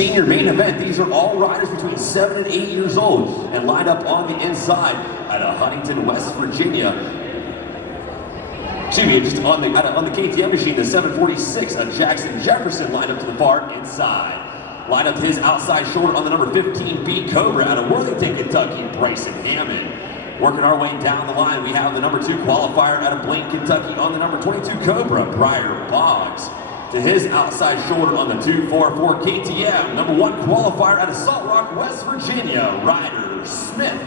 senior main event. These are all riders between 7 and 8 years old and lined up on the inside out of Huntington, West Virginia. Excuse me, just on the KTM machine, the 746 of Jackson Jefferson lined up to the far inside. Lined up his outside shoulder on the number 15 B Cobra out of Worthington, Kentucky, Bryson Hammond. Working our way down the line, we have the number 2 qualifier out of Blaine, Kentucky on the number 22 Cobra, Briar Boggs. To his outside shoulder on the 244 KTM, number 1 qualifier out of Salt Rock, West Virginia, Ryder Smith.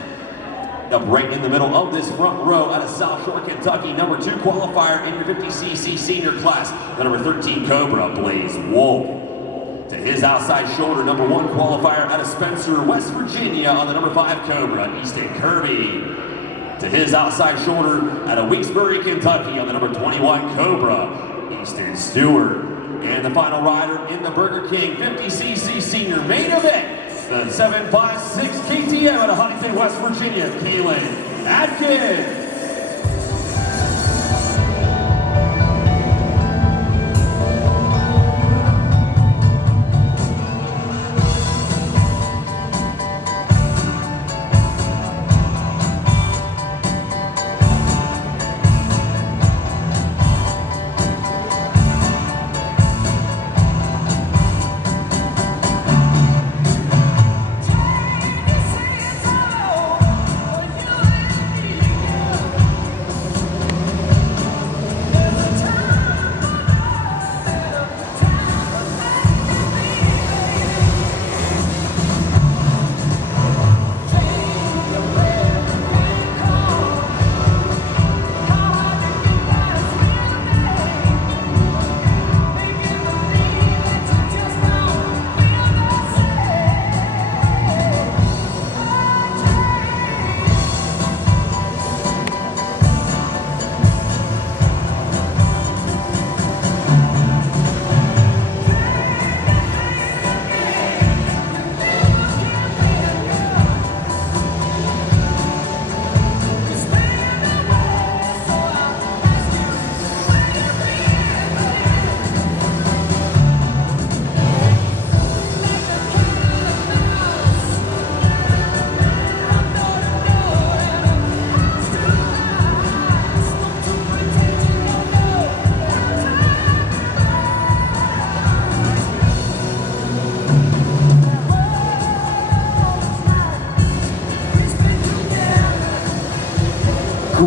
Up right in the middle of this front row out of South Shore, Kentucky, number 2 qualifier in your 50cc senior class, the number 13 Cobra, Blaze Wolf. To his outside shoulder, number 1 qualifier out of Spencer, West Virginia on the number 5 Cobra, Easton Kirby. To his outside shoulder out of Weeksbury, Kentucky on the number 21 Cobra, Easton Stewart. And the final rider in the Burger King 50cc senior main event, the 756 KTM out of Huntington, West Virginia, Kaylin Atkins.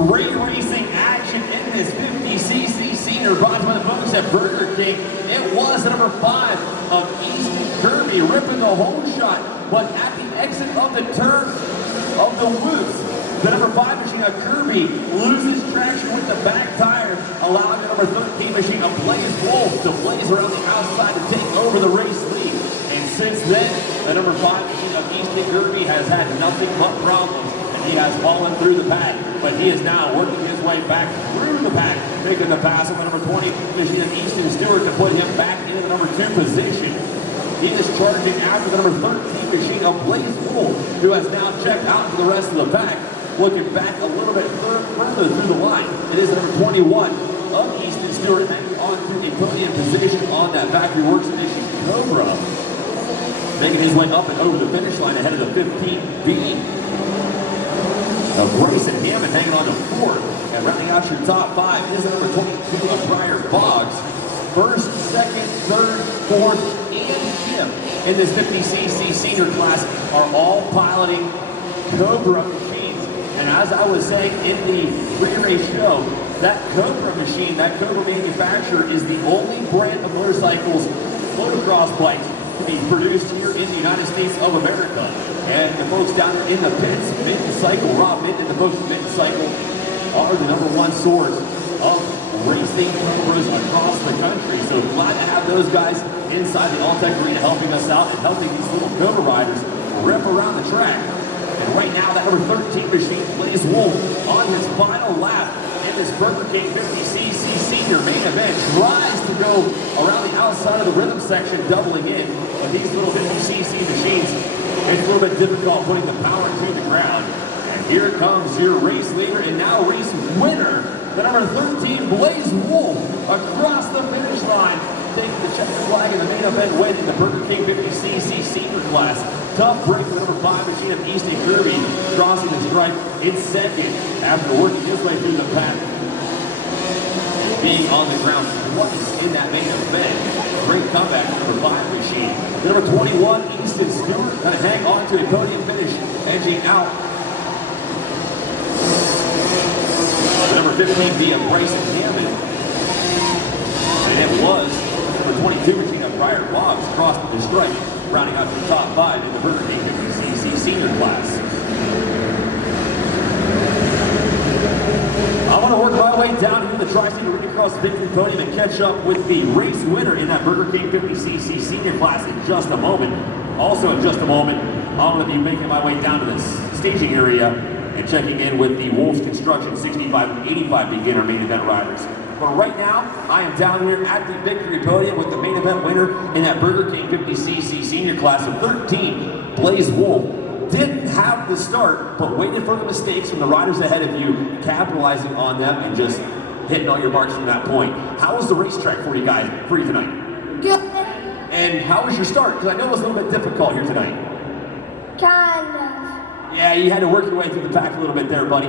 Great racing action in this 50cc senior brought by the folks at Burger King. It was the number 5 of Easton Kirby ripping the home shot, but at the exit of the turn of the whoops, the number 5 machine of Kirby loses traction with the back tire, allowing the number 13 machine of Blaze Wolf to blaze around the outside to take over the race lead. And since then, the number 5 machine of Easton Kirby has had nothing but problems. He has fallen through the pack, but he is now working his way back through the pack, making the pass on the number 20 machine of Easton Stewart to put him back into the number 2 position. He is charging after the number 13 machine of Blaze Wolf, who has now checked out for the rest of the pack. Looking back a little bit further through the line, it is the number 21 of Easton Stewart hanging on to a podium position on that Factory Works Edition Cobra, making his way up and over the finish line ahead of the 15B. Bryson Hammond hanging on to 4th, and rounding out your top 5 is the number 22 of Briar Boggs. 1st, 2nd, 3rd, 4th, and 5th in this 50cc senior class are all piloting Cobra machines. And as I was saying in the pre-race show, that Cobra machine, that Cobra manufacturer is the only brand of motorcycles, motocross bikes, to be produced here in the United States of America. And the folks down there in the pits, Minton Cycle, Rob Minton and the folks at Minton Cycle are the number 1 source of racing Cobras across the country. So glad to have those guys inside the Alltech Arena helping us out and helping these little Cobra riders rip around the track. And right now, that number 13 machine, Blaze Wolf, on his final lap in this Burger King 50cc senior main event, tries to go around the outside of the rhythm section, doubling in. But these little 50cc machines, it's a little bit difficult putting the power to the ground. And here comes your race leader and now race winner, the number 13 Blaze Wolf, across the finish line, taking the checkered flag in the main event win in the Burger King 50cc class. Tough break for number 5 machine of Easton Kirby, crossing the stripe in second after working his way through the pack. Being on the ground twice in that main event. Great comeback for number 5 machine. The number 21, Easton Stewart, gonna hang on to a podium finish, edging out. The number 15, via Bryson Hammond. And it was number 22 machine of Briar Boggs crossed the stripe, rounding out the top 5 in the Burger King 50cc senior class. I want to work my way down here to the Tri-State Arenacross victory podium and catch up with the race winner in that Burger King 50cc senior class in just a moment. Also in just a moment, I'm going to be making my way down to this staging area and checking in with the Wolves Construction 65 and 85 beginner main event riders. But right now, I am down here at the victory podium with the main event winner in that Burger King 50cc senior class of 13, Blaze Wolf. Didn't have the start, but waited for the mistakes from the riders ahead of you, capitalizing on them and just hitting all your marks from that point. How was the racetrack for you guys, for you tonight? Good. And how was your start? Because I know it was a little bit difficult here tonight. Kind of. Yeah, you had to work your way through the pack a little bit there, buddy.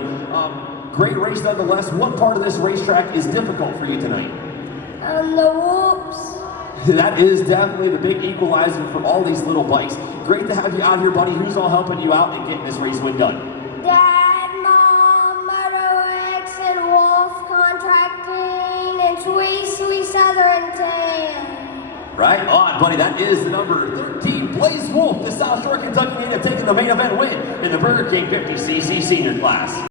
Great race nonetheless. What part of this racetrack is difficult for you tonight? The whoops. That is definitely the big equalizer for all these little bikes. Great to have you out here, buddy. Who's all helping you out and getting this race win done? Dad, Mom, MotoX, and Wolf Contracting, and Sweet Southern Tan. Right on, buddy. That is the number 13, Blaze Wolf, the South Shore Kentucky native, taking the main event win in the Burger King 50cc senior class.